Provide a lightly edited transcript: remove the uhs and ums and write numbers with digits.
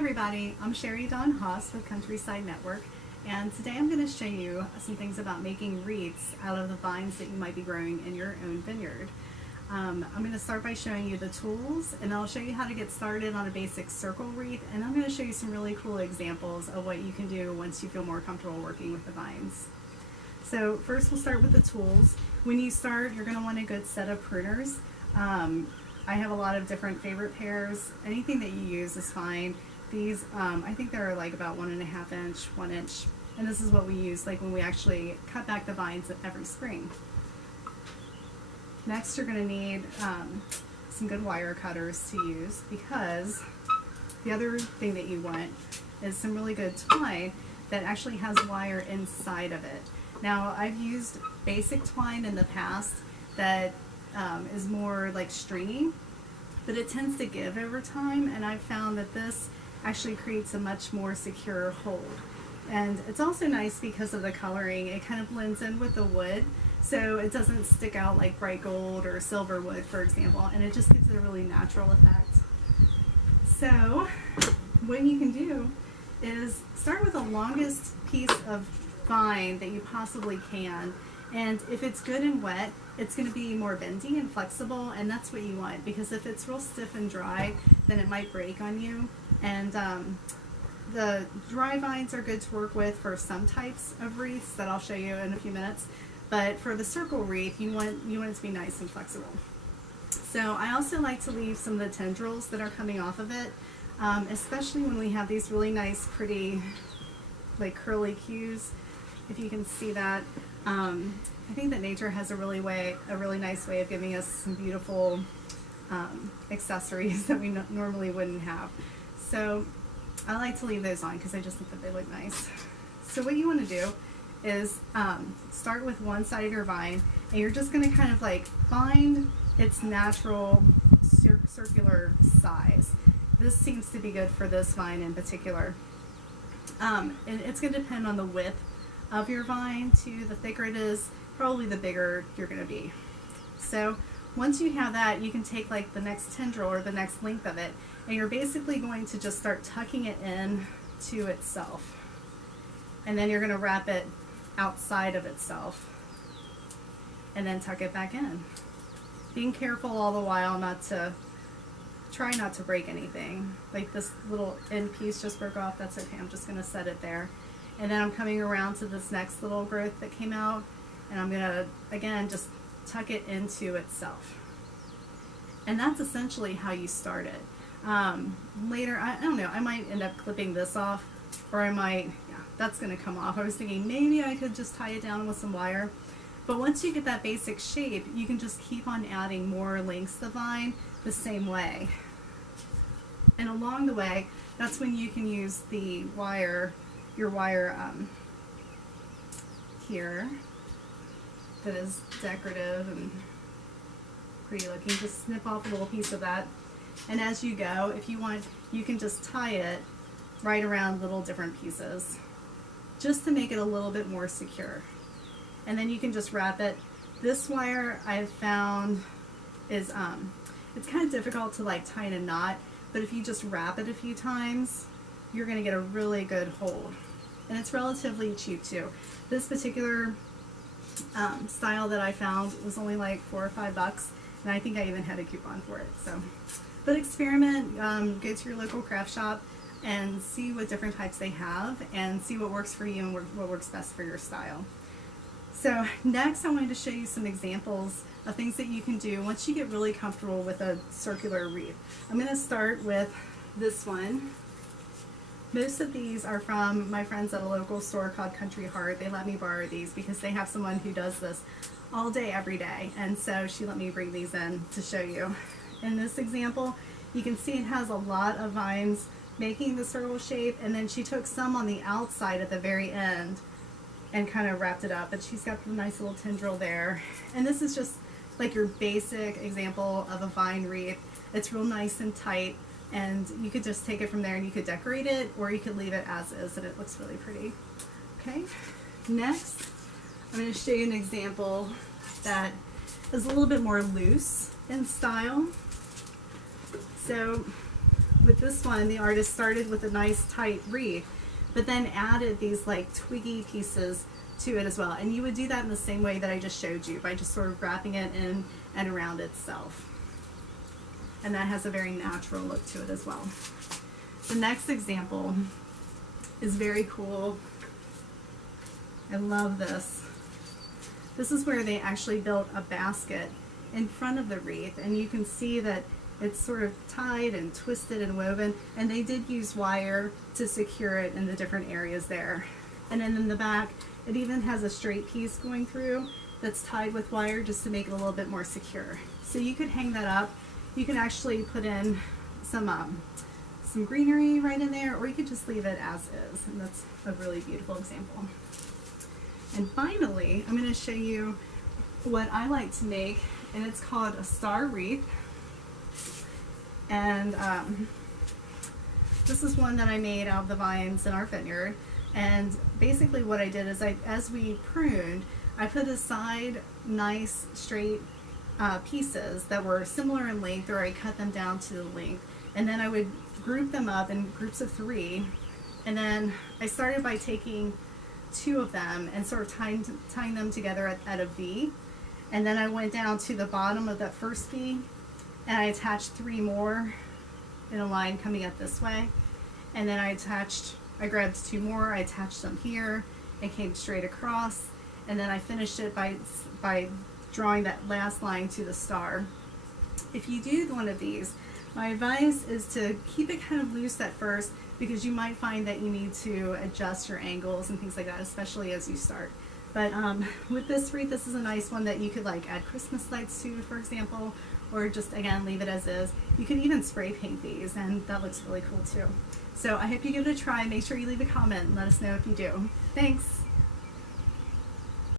everybody, I'm Sherry Dawn Haas with Countryside Network, and today I'm going to show you some things about making wreaths out of the vines that you might be growing in your own vineyard. I'm going to start by showing you the tools, and I'll show you how to get started on a basic circle wreath, and I'm going to show you some really cool examples of what you can do once you feel more comfortable working with the vines. So first we'll start with the tools. When you start, you're going to want a good set of pruners. I have a lot of different favorite pairs. Anything that you use is fine. These, I think they're like about 1.5 inch, 1 inch, and this is what we use like when we actually cut back the vines every spring. Next, you're going to need some good wire cutters to use, because the other thing that you want is some really good twine that actually has wire inside of it. Now, I've used basic twine in the past that is more like stringy, but it tends to give over time, and I've found that this actually creates a much more secure hold. And it's also nice because of the coloring. It kind of blends in with the wood, so it doesn't stick out like bright gold or silver wood, for example, and it just gives it a really natural effect. So what you can do is start with the longest piece of vine that you possibly can, and if it's good and wet, it's going to be more bendy and flexible, and that's what you want, because if it's real stiff and dry, then it might break on you. And the dry vines are good to work with for some types of wreaths that I'll show you in a few minutes, but for the circle wreath, you want it to be nice and flexible. So I also like to leave some of the tendrils that are coming off of it, especially when we have these really nice, pretty, like curly cues. If you can see that, I think that nature has a really nice way of giving us some beautiful accessories that we normally wouldn't have. So I like to leave those on because I just think that they look nice. So what you want to do is start with one side of your vine, and you're just going to kind of like find its natural circular size. This seems to be good for this vine in particular. And it's going to depend on the width of your vine too. The thicker it is, probably the bigger you're going to be. So once you have that, you can take like the next tendril or the next length of it, and you're basically going to just start tucking it in to itself, and then you're going to wrap it outside of itself and then tuck it back in, being careful all the while try not to break anything. Like this little end piece just broke off, that's okay, I'm just going to set it there. And then I'm coming around to this next little growth that came out, and I'm going to, again, just tuck it into itself. And that's essentially how you start it. Later, I don't know, I might end up clipping this off, or I might, yeah, that's going to come off. I was thinking maybe I could just tie it down with some wire. But once you get that basic shape, you can just keep on adding more lengths to the vine the same way. And along the way, that's when you can use the wire, your wire here, that is decorative and pretty looking. Just snip off a little piece of that, and as you go, if you want, you can just tie it right around little different pieces just to make it a little bit more secure. And then you can just wrap it. This wire I've found is it's kind of difficult to like tie in a knot, but if you just wrap it a few times, you're going to get a really good hold. And it's relatively cheap too. This particular style that I found was only like $4 or $5, and I think I even had a coupon for it. So, but experiment, go to your local craft shop and see what different types they have, and see what works for you and what works best for your style. So next, I wanted to show you some examples of things that you can do once you get really comfortable with a circular wreath. I'm going to start with this one. Most of these are from my friends at a local store called Country Heart. They let me borrow these because they have someone who does this all day, every day. And so she let me bring these in to show you. In this example, you can see it has a lot of vines making the circle shape, and then she took some on the outside at the very end and kind of wrapped it up. But she's got the nice little tendril there. And this is just like your basic example of a vine wreath. It's real nice and tight. And you could just take it from there and you could decorate it, or you could leave it as is, and it looks really pretty. Okay, next I'm going to show you an example that is a little bit more loose in style. So with this one, the artist started with a nice tight wreath, but then added these like twiggy pieces to it as well. And you would do that in the same way that I just showed you, by just sort of wrapping it in and around itself. And that has a very natural look to it as well. The next example is very cool. I love this. This is where they actually built a basket in front of the wreath, and you can see that it's sort of tied and twisted and woven, and they did use wire to secure it in the different areas there. And then in the back, it even has a straight piece going through that's tied with wire just to make it a little bit more secure. So you could hang that up. You can actually put in some greenery right in there, or you could just leave it as is, and that's a really beautiful example. And finally, I'm going to show you what I like to make, and it's called a star wreath. And this is one that I made out of the vines in our vineyard. And basically what I did is, as we pruned, I put aside nice straight pieces that were similar in length, or I cut them down to the length. And then I would group them up in groups of 3. And then I started by taking 2 of them and sort of tying them together at a V. And then I went down to the bottom of that first V, and I attached 3 more in a line coming up this way. And then I grabbed 2 more, I attached them here, and came straight across. And then I finished it by drawing that last line to the star. If you do one of these, my advice is to keep it kind of loose at first, because you might find that you need to adjust your angles and things like that, especially as you start. But with this wreath, this is a nice one that you could like add Christmas lights to, for example, or just again leave it as is. You could even spray paint these, and that looks really cool too. So I hope you give it a try. Make sure you leave a comment and let us know if you do. Thanks.